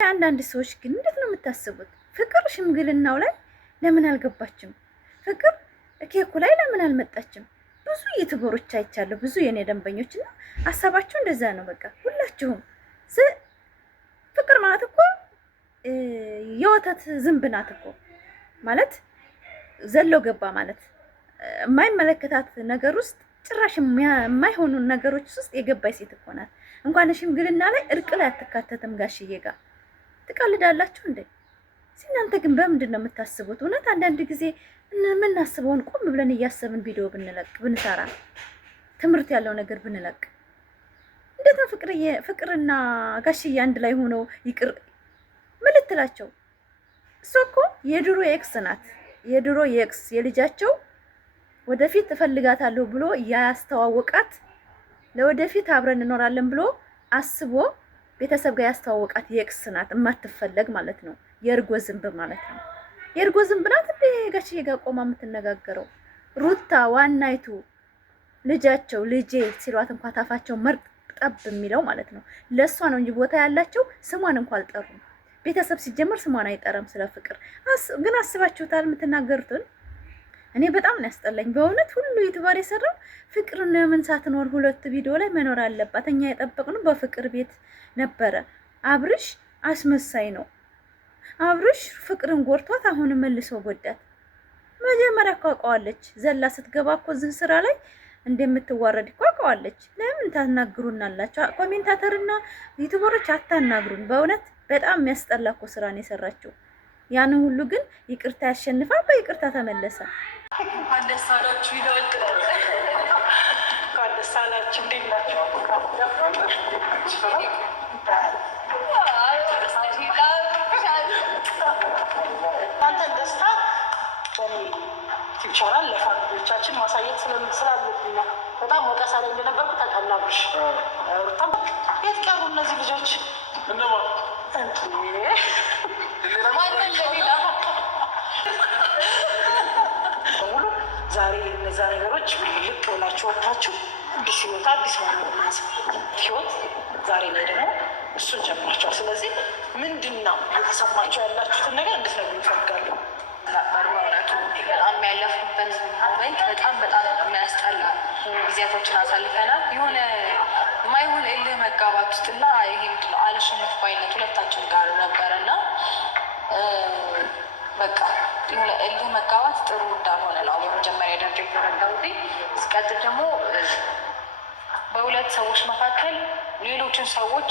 አንዳንድ ሰዎች ግን እንዴት ነው የምታስቡት? ፍቅር ሽምግልናው ላይ ለምን አልገባችም? ፍቅር ኬኩ ላይ ለምን አልመጣችም? ብዙ ዩቲዩበሮች አይቻለሁ፣ ብዙ የኔ ደንበኞች እና ሀሳባቸው እንደዛ ነው። በቃ ሁላችሁም ፍቅር ማለት እኮ የወተት ዝንብ ናት እኮ ማለት ዘሎ ገባ ማለት የማይመለከታት ነገር ውስጥ ጭራሽ የማይሆኑ ነገሮች ውስጥ የገባይ ሴት እኮ ናት። እንኳን ሽምግልና ላይ እርቅ ላይ አትካተትም። ጋሽዬ ጋር ትቀልዳላችሁ እንዴ? እናንተ ግን በምንድን ነው የምታስቡት? እውነት አንዳንድ ጊዜ የምናስበውን ቆም ብለን እያሰብን ቪዲዮ ብንለቅ ብንሰራ ትምህርት ያለው ነገር ብንለቅ እንዴት ነው ፍቅርና ጋሽዬ አንድ ላይ ሆነው ይቅር ምን ልትላቸው? እሷ እኮ የድሮ ኤክስ ናት። የድሮ የኤክስ የልጃቸው ወደፊት እፈልጋታለሁ ብሎ ያስተዋወቃት ለወደፊት አብረን እንኖራለን ብሎ አስቦ ቤተሰብ ጋር ያስተዋወቃት የኤክስ ናት። የማትፈለግ ማለት ነው። የእርጎ ዝንብ ማለት ነው። የእርጎ ዝንብ ናት እንዴ ጋሽዬ ጋር ቆማ የምትነጋገረው? ሩታ ዋናይቱ ልጃቸው ልጄ ሲሏት እንኳን ታፋቸው መርጥ ጠብ የሚለው ማለት ነው። ለእሷ ነው እንጂ ቦታ ያላቸው ስሟን እንኳን አልጠሩም። ቤተሰብ ሲጀመር ስሟን አይጠራም። ስለ ፍቅር ግን አስባችሁታል የምትናገሩትን? እኔ በጣም ነው ያስጠላኝ በእውነት። ሁሉ ዩቲዩበር የሰራው ፍቅርን ለምን ሳትኖር ሁለት ቪዲዮ ላይ መኖር አለባት? እኛ የጠበቅነው በፍቅር ቤት ነበረ። አብርሽ አስመሳይ ነው። አብርሽ ፍቅርን ጎርቷት አሁን መልሶ ጎዳት። መጀመሪያ እኮ አውቀዋለች። ዘላ ስትገባ እኮ እዚህ ስራ ላይ እንደምትዋረድ እኮ አውቀዋለች። ለምን ታናግሩናላችሁ? ኮሜንታተርና ዩቲዩበሮች አታናግሩን። በእውነት በጣም የሚያስጠላ እኮ ስራ ነው የሰራችው። ያንን ሁሉ ግን ይቅርታ ያሸንፋል። በይቅርታ ተመለሰ። ደስ አላችሁ ይለወጥ ደስ አላችሁ። እንዴት ናችሁ? አንተን ደስታ ይቻላል ለፋሚሊዎቻችን ማሳየት ስላለብኝ ነው። በጣም ወቀሳ ላይ እንደነበርኩ ታውቃላችሁ። የት ቀሩ እነዚህ ልጆች? እነማ ሙሉ ዛሬ እነዛ ነገሮች ልቅ ብላችሁ ወጥታችሁ አዲስ ህይወት አዲስ ማለት ህይወት ዛሬ ላይ ደግሞ እሱን ጀምራችኋል። ስለዚህ ምንድን ነው የተሰማችሁ ያላችሁትን ነገር እንድትነግሩ ይፈልጋለሁ። በጣም ያለፉበት ሞመንት በጣም የሚያስጠላ ጊዜያቶችን አሳልፈናል። የሆነ የማይሆን እልህ መጋባት ውስጥና ይሄ ምንድን ነው አልሸነፍ ባይነት ሁለታችን ጋር ነበረ እና በቃ የሆነ እልህ መጋባት ጥሩ እንዳልሆነ ነው በመጀመሪያ ደረጃ የተረዳሁት። ሲቀጥል ደግሞ በሁለት ሰዎች መካከል ሌሎችን ሰዎች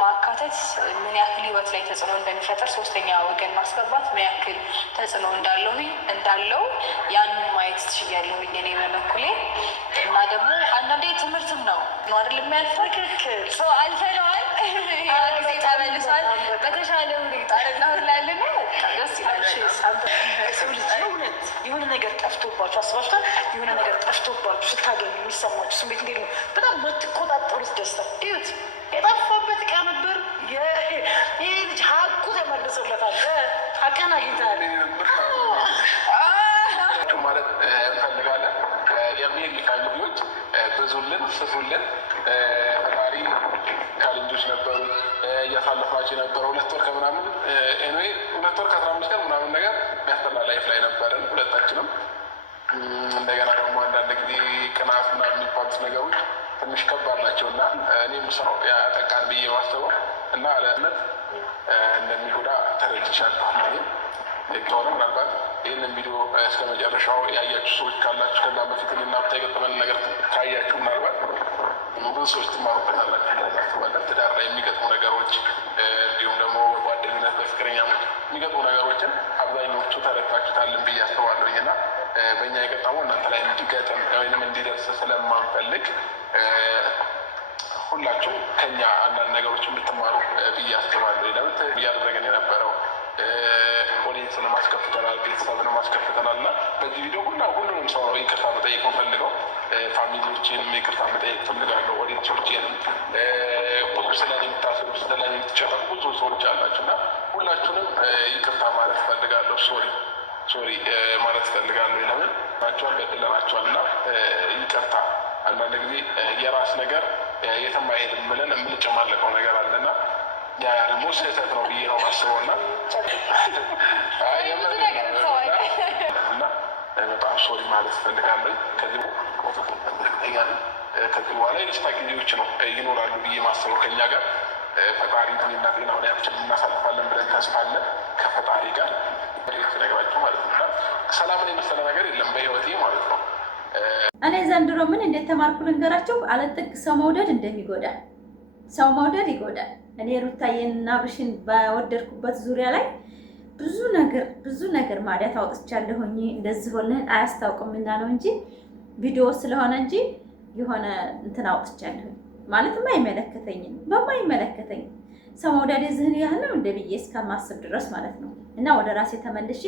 ማካተት ምን ያክል ህይወት ላይ ተጽዕኖ እንደሚፈጠር ሶስተኛ ወገን ማስገባት ምን ያክል ተጽዕኖ እንዳለው ያንን ማየት ትችያለሁኝ እኔ በበኩሌ። እና ደግሞ አንዳንዴ ትምህርትም ነው አይደል የሚያልፈው። ትክክል ሰው አልፈነዋል፣ ያ ጊዜ ተመልሷል። በተሻለ ሁኔታ አረግናሁላለ ደስ ይላል። ሰው ልጅ የእውነት የሆነ ነገር ጠፍቶባችሁ አስባችኋል? የሆነ ነገር ጠፍቶባችሁ ስታገኙ የሚሰማችሁ ስሜት እንዴት ነው? በጣም የምትቆጣጠሩት ደስታ እዩት። የጠፋበት ዕቃ ነበር። ይህ ልጅ ሀቁ ተመልሶለታል። ሀቀን አግኝተሃል ማለት እንፈልጋለን። የአሜሪካ ልጆች ብዙልን ስፉልን። ፈጣሪ ቻሌንጆች ነበሩ እያሳለፍናቸው የነበረው 2 ወር ከምናምን 2 ወር ከ15 ቀን ምናምን ነገር የሚያስጠላ ላይፍ ላይ ነበረን ሁለታችንም። እንደገና ደግሞ አንዳንድ ጊዜ ቅናት ምናምን የሚባሉት ነገሮች ትንሽ ከባድ ናቸው እና እኔም ሰው ያጠቃን ብዬ ማስበው እና ለእነት እንደሚጎዳ ተረድቻለሁ። ሆነ ምናልባት ይህንን ቪዲዮ እስከ መጨረሻው ያያችሁ ሰዎች ካላችሁ ከዛ በፊት ልናብታ የገጠመን ነገር ካያችሁ ምናልባት ብዙ ሰዎች ትማሩበታላችሁ። ትዳር ላይ የሚገጥሙ ነገሮች እንዲሁም ደግሞ በጓደኝነት በፍቅረኛ የሚገጥሙ ነገሮችን አብዛኞቹ ተረድታችሁታልን ብዬ አስባለሁኝ እና በእኛ የገጠመው እናንተ ላይ እንዲገጥም ወይም እንዲደርስ ስለማንፈልግ ሁላችሁም ከኛ አንዳንድ ነገሮች የምትማሩ ብዬ አስባለሁ። ለምን እያደረገን የነበረው ኦዲየንስን ማስከፍተናል፣ ቤተሰብን ማስከፍተናል እና በዚህ ቪዲዮ ሁሉንም ሰው ነው ይቅርታ መጠየቅ ፈልገው። ፋሚሊዎችንም ይቅርታ መጠየቅ ፈልጋለሁ። ኦዲየንሶችንም ብዙ ስለኔ የምታስቡ ስለኔ የምትጨነቁ ብዙ ሰዎች አላችሁ እና ሁላችሁንም ይቅርታ ማለት ፈልጋለሁ። ሶሪ ማለት ፈልጋለሁ። ለምን ናቸዋል በድለናቸዋል እና ይቅርታ። አንዳንድ ጊዜ የራስ ነገር የትም አይሄድም ብለን የምንጨማለቀው ነገር አለና ያ ደግሞ ስህተት ነው ብዬ ነው ማስበው እና በጣም ሶሪ ማለት እፈልጋለሁ። ከዚህ በኋላ የደስታ ጊዜዎች ነው ይኖራሉ ብዬ ማስበው ከኛ ጋር ፈጣሪ እድሜና ጤና ሆነ ያችን እናሳልፋለን ብለን ተስፋ አለን ከፈጣሪ ጋር ነግራችሁ ማለት ነው። ሰላምን የመሰለ ነገር የለም በህይወቴ ማለት ነው። እኔ ዘንድሮ ምን እንዴት ተማርኩ ልንገራችሁ። አለጥቅ ሰው መውደድ እንደሚጎዳ ሰው መውደድ ይጎዳል። እኔ ሩታዬንና አብርሽን ባወደድኩበት ዙሪያ ላይ ብዙ ነገር ማዲያት አውጥቻለሁኝ። እንደዚህ ሆነን አያስታውቅምና ነው እንጂ ቪዲዮ ስለሆነ እንጂ የሆነ እንትን አውጥቻለሁኝ ማለትም አይመለከተኝም። በማይመለከተኝ ሰው መውደድ የዝህን ያህል ነው እንደ ብዬ እስከማስብ ድረስ ማለት ነው። እና ወደ ራሴ ተመልሼ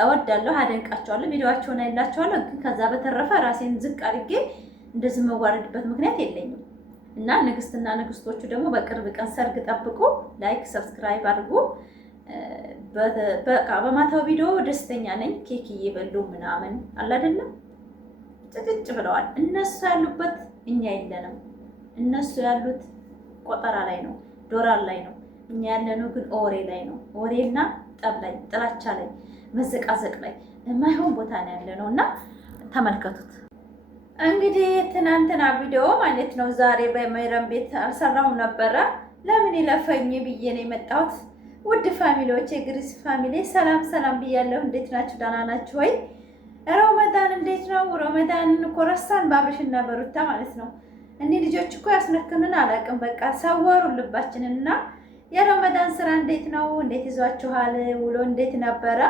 እወዳለሁ፣ አደንቃቸዋለሁ፣ ቪዲዮዋቸውን አይላቸዋለሁ። ግን ከዛ በተረፈ ራሴን ዝቅ አድርጌ እንደዚህ መዋረድበት ምክንያት የለኝም። እና ንግስትና ንግስቶቹ ደግሞ በቅርብ ቀን ሰርግ ጠብቁ። ላይክ ሰብስክራይብ አድርጉ። በቃ በማታው ቪዲዮ ደስተኛ ነኝ። ኬክ እየበሉ ምናምን አለ አይደለም ጭጭ ብለዋል። እነሱ ያሉበት እኛ የለንም። እነሱ ያሉት ቆጠራ ላይ ነው፣ ዶላር ላይ ነው። እኛ ያለነው ግን ኦሬ ላይ ነው። ኦሬና ጠብ ላይ፣ ጥላቻ ላይ፣ መዘቃዘቅ ላይ የማይሆን ቦታ ነው ያለነው እና ተመልከቱት። እንግዲህ ትናንትና ቪዲዮ ማለት ነው። ዛሬ በሜረም ቤት አልሰራሁም ነበረ። ለምን ይለፈኝ ብዬ ነው የመጣሁት። ውድ ፋሚሊዎች፣ የግሪስ ፋሚሊ ሰላም ሰላም ብያለሁ። እንዴት ናችሁ? ደህና ናችሁ ወይ? ረመዳን እንዴት ነው? ረመዳንን እኮ ረሳን በአብርሽና በሩታ ማለት ነው። እኒህ ልጆች እኮ ያስነክኑን አላውቅም። በቃ ሰወሩ ልባችንን እና የረመዳን ስራ እንዴት ነው? እንዴት ይዟችኋል? ውሎ እንዴት ነበረ?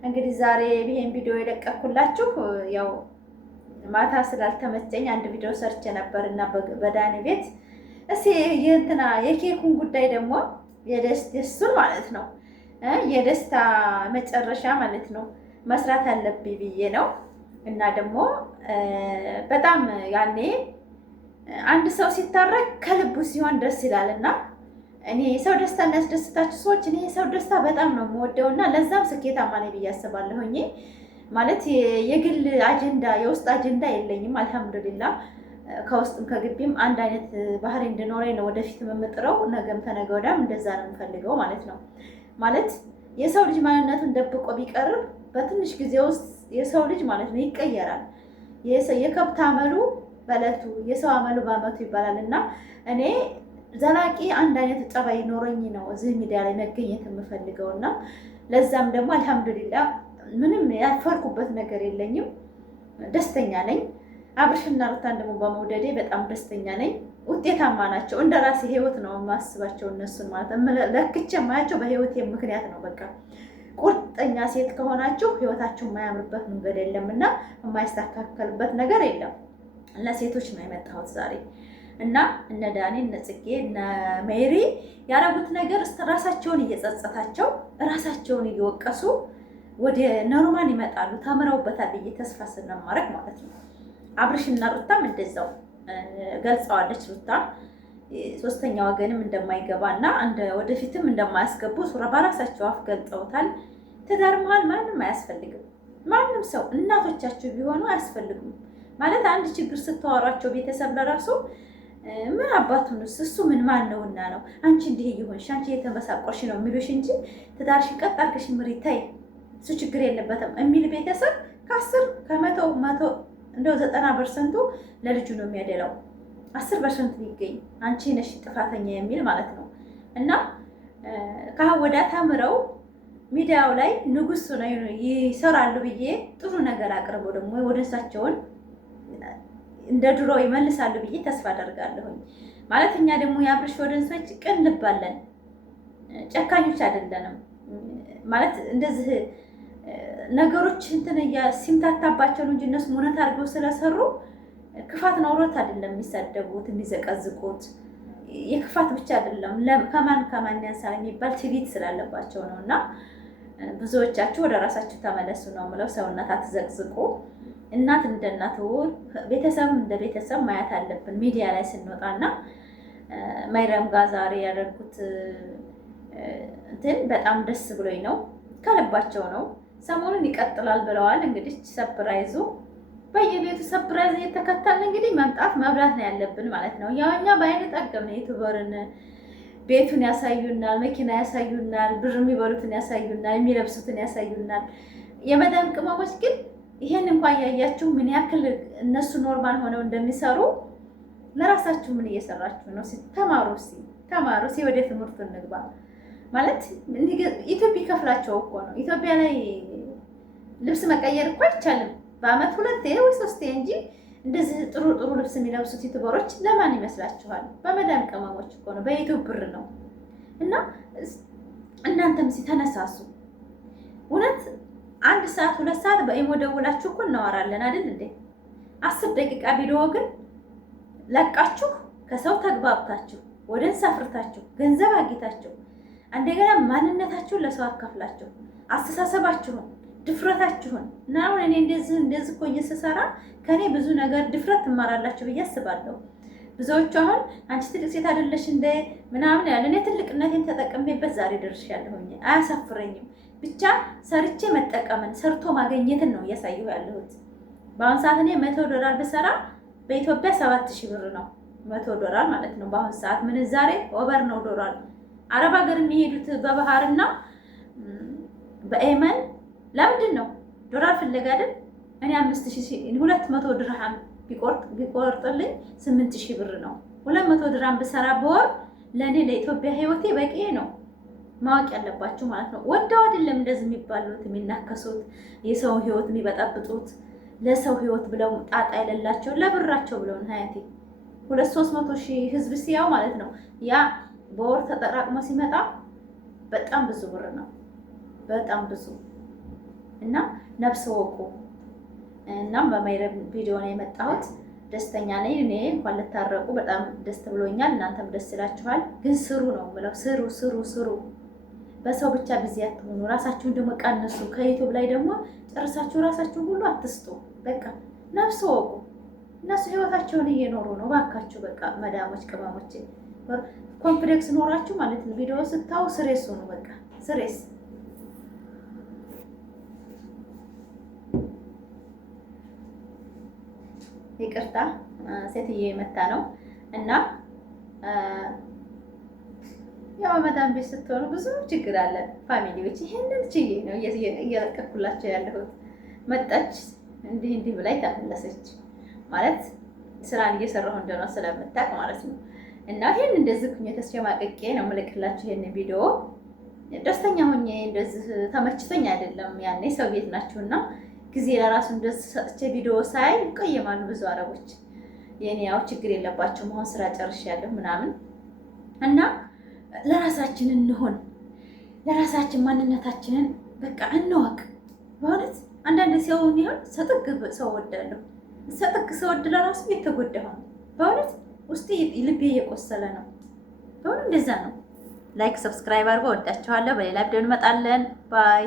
እንግዲህ ዛሬ ይሄን ቪዲዮ የለቀኩላችሁ ያው ማታ ስላልተመቸኝ አንድ ቪዲዮ ሰርቼ ነበር እና በዳኒ ቤት እስኪ የእንትና የኬኩን ጉዳይ ደግሞ የደስቱን ማለት ነው የደስታ መጨረሻ ማለት ነው መስራት አለብኝ ብዬ ነው። እና ደግሞ በጣም ያኔ አንድ ሰው ሲታረቅ ከልቡ ሲሆን ደስ ይላል። እና እኔ የሰው ደስታ የሚያስደስታችሁ ሰዎች እኔ የሰው ደስታ በጣም ነው የምወደው እና ለዛም ስኬታማ ነኝ ብዬ አስባለሁኝ። ማለት የግል አጀንዳ የውስጥ አጀንዳ የለኝም። አልሐምዱሊላ ከውስጥም ከግቢም አንድ አይነት ባህሪ እንድኖረኝ ነው ወደፊት የምጥረው። ነገም ተነገ ወዲያም እንደዛ ነው የምፈልገው ማለት ነው። ማለት የሰው ልጅ ማንነቱን ደብቆ ቢቀርብ በትንሽ ጊዜ ውስጥ የሰው ልጅ ማለት ነው ይቀየራል። የከብት አመሉ በዕለቱ የሰው አመሉ በአመቱ ይባላል። እና እኔ ዘላቂ አንድ አይነት ጠባይ ኖረኝ ነው እዚህ ሚዲያ ላይ መገኘት የምፈልገው እና ለዛም ደግሞ አልሐምዱሊላ ምንም ያፈርኩበት ነገር የለኝም። ደስተኛ ነኝ። አብርሽና ሩታን ደግሞ በመውደዴ በጣም ደስተኛ ነኝ። ውጤታማ ናቸው። እንደ ራሴ ህይወት ነው የማስባቸው እነሱን ማለት ለክቼ የማያቸው በህይወቴ ምክንያት ነው። በቃ ቁርጠኛ ሴት ከሆናችሁ ህይወታችሁ የማያምርበት መንገድ የለም እና የማይስተካከልበት ነገር የለም። ለሴቶች ነው የመጣሁት ዛሬ እና እነ ዳኒ እነ ጽጌ እነ ሜሪ ያረጉት ነገር ራሳቸውን እየጸጸታቸው ራሳቸውን እየወቀሱ ወደ ኖርማል ይመጣሉ። ተምረውበታል ብዬ ተስፋ ስለማድረግ ማለት ነው። አብርሽና ሩታም እንደዛው ገልጸዋለች። ሩታ ሶስተኛ ወገንም እንደማይገባ እና ወደፊትም እንደማያስገቡ በራሳቸው አፍ ገልጸውታል። ትዳር መሀል ማንም አያስፈልግም። ማንም ሰው እናቶቻችሁ ቢሆኑ አያስፈልጉም። ማለት አንድ ችግር ስታወሯቸው ቤተሰብ ለራሱ ምን አባቱንስ እሱ ምን ማን ነውና ነው አንቺ እንዲህ እየሆንሽ አንቺ እየተመሳቆርሽ ነው የሚሉሽ እንጂ ትዳርሽን ቀጥ አድርገሽ ምሪ ተይ እሱ ችግር የለበትም የሚል ቤተሰብ ከመቶ እንደው 90% ለልጁ ነው የሚያደላው። 10% ቢገኝ አንቺ ነሽ ጥፋተኛ የሚል ማለት ነው። እና ከወዳ ተምረው ሚዲያው ላይ ንጉስ ነው ይሰራሉ ብዬ ጥሩ ነገር አቅርበው ደግሞ ወደሳቸውን እንደ ድሮ ይመልሳሉ ብዬ ተስፋ አደርጋለሁኝ። ማለት እኛ ደግሞ የአብርሽ ወደንሶች ቅን ልብ አለን፣ ጨካኞች አይደለንም። ማለት እንደዚህ ነገሮች እንትን ሲምታታባቸው ነው እንጂ እነሱ እውነት አድርገው ስለሰሩ ክፋት ኖሮት አይደለም የሚሰደቡት የሚዘቀዝቁት። የክፋት ብቻ አይደለም ከማን ያንሳል የሚባል ትዕቢት ስላለባቸው ነው። እና ብዙዎቻችሁ ወደ ራሳችሁ ተመለሱ ነው የምለው። ሰውነት አትዘቅዝቁ። እናት እንደ እናት ቤተሰብም እንደ ቤተሰብ ማየት አለብን ሚዲያ ላይ ስንወጣና ማይረም ጋር ዛሬ ያደረጉት እንትን በጣም ደስ ብሎኝ ነው። ከልባቸው ነው። ሰሞኑን ይቀጥላል ብለዋል። እንግዲህ ሰፕራይዙ በየቤቱ ሰፕራይዝ እየተከተልን እንግዲህ መምጣት መብላት ነው ያለብን ማለት ነው። ያው እኛ በአይነ ጠገብ ነው ዩቲዩበርን ቤቱን ያሳዩናል፣ መኪና ያሳዩናል፣ ብር የሚበሉትን ያሳዩናል፣ የሚለብሱትን ያሳዩናል። የመዳም ቅመሞች ግን ይሄን እንኳን ያያችሁ ምን ያክል እነሱ ኖርማል ሆነው እንደሚሰሩ ለራሳችሁ ምን እየሰራችሁ ነው? ተማሩ፣ ተማሩ። ወደ ትምህርቱ እንግባ። ማለት ኢትዮጵያ ይከፍላቸው እኮ ነው። ኢትዮጵያ ላይ ልብስ መቀየር እኮ አይቻልም። በአመት 2 ወይ 3 እንጂ እንደዚህ ጥሩ ጥሩ ልብስ የሚለብሱት ዩቲዩበሮች ለማን ይመስላችኋል? በመዳም ቅመሞች እኮ ነው፣ በዩቲዩብ ብር ነው። እና እናንተም ተነሳሱ። እውነት 1 ሰዓት 2 ሰዓት በኢሞ ደውላችሁ እኮ እናወራለን አይደል እንዴ? 10 ደቂቃ ቪዲዮ ግን ለቃችሁ ከሰው ተግባብታችሁ ወደ እንሳፍርታችሁ ገንዘብ አግኝታችሁ እንደገና ማንነታችሁን ለሰው አካፍላችሁ አስተሳሰባችሁን ድፍረታችሁን እና አሁን እኔ እንደዚህ እኮ እየሰራ ከኔ ብዙ ነገር ድፍረት ትማራላችሁ ብዬ አስባለሁ። ብዙዎቹ አሁን አንቺ ትልቅ ሴት አይደለሽ እንደ ምናምን ያለ እኔ ትልቅነቴን ተጠቅሜበት ዛሬ ደርሻለሁኝ። አያሳፍረኝም። ብቻ ሰርቼ መጠቀምን ሰርቶ ማግኘትን ነው እያሳየሁ ያለሁት። በአሁን ሰዓት እኔ $100 ብሰራ በኢትዮጵያ 7000 ብር ነው። $100 ማለት ነው። በአሁን ሰዓት ምንዛሬ ኦቨር ነው ዶላር። አረብ ሀገር የሚሄዱት በባህርና በየመን ለምንድን ነው? ዶላር ፍለጋ አይደል? እኔ 200 ድርሃም ቢቆርጥልኝ 8000 ብር ነው። 200 ድርሃም ብሰራ በወር ለእኔ ለኢትዮጵያ ህይወቴ በቂ ነው። ማወቅ ያለባችሁ ማለት ነው። ወደው አይደለም እንደዚህ የሚባሉት የሚናከሱት፣ የሰው ህይወት የሚበጣብጡት፣ ለሰው ህይወት ብለው ጣጣ የሌላቸው ለብራቸው ብለው ነው። ሀያቴ 200-300 ሺህ ህዝብ ሲያው ማለት ነው። ያ በወር ተጠራቅሞ ሲመጣ በጣም ብዙ ብር ነው። በጣም ብዙ እና ነፍስ ወቁ። እናም በማይረብ ቪዲዮ ነው የመጣሁት። ደስተኛ ነኝ። እኔ እንኳን ልታረቁ በጣም ደስ ብሎኛል። እናንተም ደስ ይላችኋል። ግን ስሩ ነው የምለው። ስሩ ስሩ ስሩ። በሰው ብቻ ቢዚ አትሆኑ። ራሳችሁን ደግሞ ቀንሱ። ከዩቲዩብ ላይ ደግሞ ጨርሳችሁ ራሳችሁን ሁሉ አትስጡ። በቃ ነፍስ ወቁ። እነሱ ህይወታቸውን እየኖሩ ነው። ባካችሁ በቃ መዳሞች ቅመሞች ኮንፊደንስ ኖራችሁ ማለት ነው። ቪዲዮ ስታው ስሬስ ሆኑ። በቃ ስሬስ ይቅርታ ሴትዬ መታ ነው እና ያው መዳም ቤት ስትሆኑ ብዙ ችግር አለ። ፋሚሊዎች ይሄንን ችዬ ነው እየለቀኩላቸው ያለሁት። መጣች እንዲህ ብላይ ተመለሰች ማለት ስራን እየሰራሁ እንደሆነ ስለምታውቅ ማለት ነው። እና ይሄን እንደዚህ ኩኝ ተስጨማቅቄ ነው የምልክላችሁ ይሄን ቪዲዮ። ደስተኛ ሆኜ እንደዚህ ተመችቶኝ አይደለም። ያኔ ሰው ቤት ናችሁና ጊዜ ለራሱ እንደዚህ ሰጥቼ ቪዲዮ ሳይ ይቀየማሉ ብዙ አረቦች። የኔ ያው ችግር የለባቸውም አሁን ስራ ጨርሻለሁ ምናምን እና ለራሳችን እንሆን፣ ለራሳችን ማንነታችንን በቃ እንወቅ። በእውነት አንዳንድ ሰው ይሆን ሰጥግ ሰው ወዳለሁ ሰጥግ ሰው ወድ ለራሱ የተጎዳሁ ነው። በእውነት ውስጤ ልቤ እየቆሰለ ነው። በእውነት እንደዛ ነው። ላይክ ሰብስክራይብ አድርጎ ወዳችኋለሁ። በሌላ ቪዲዮ እንመጣለን። ባይ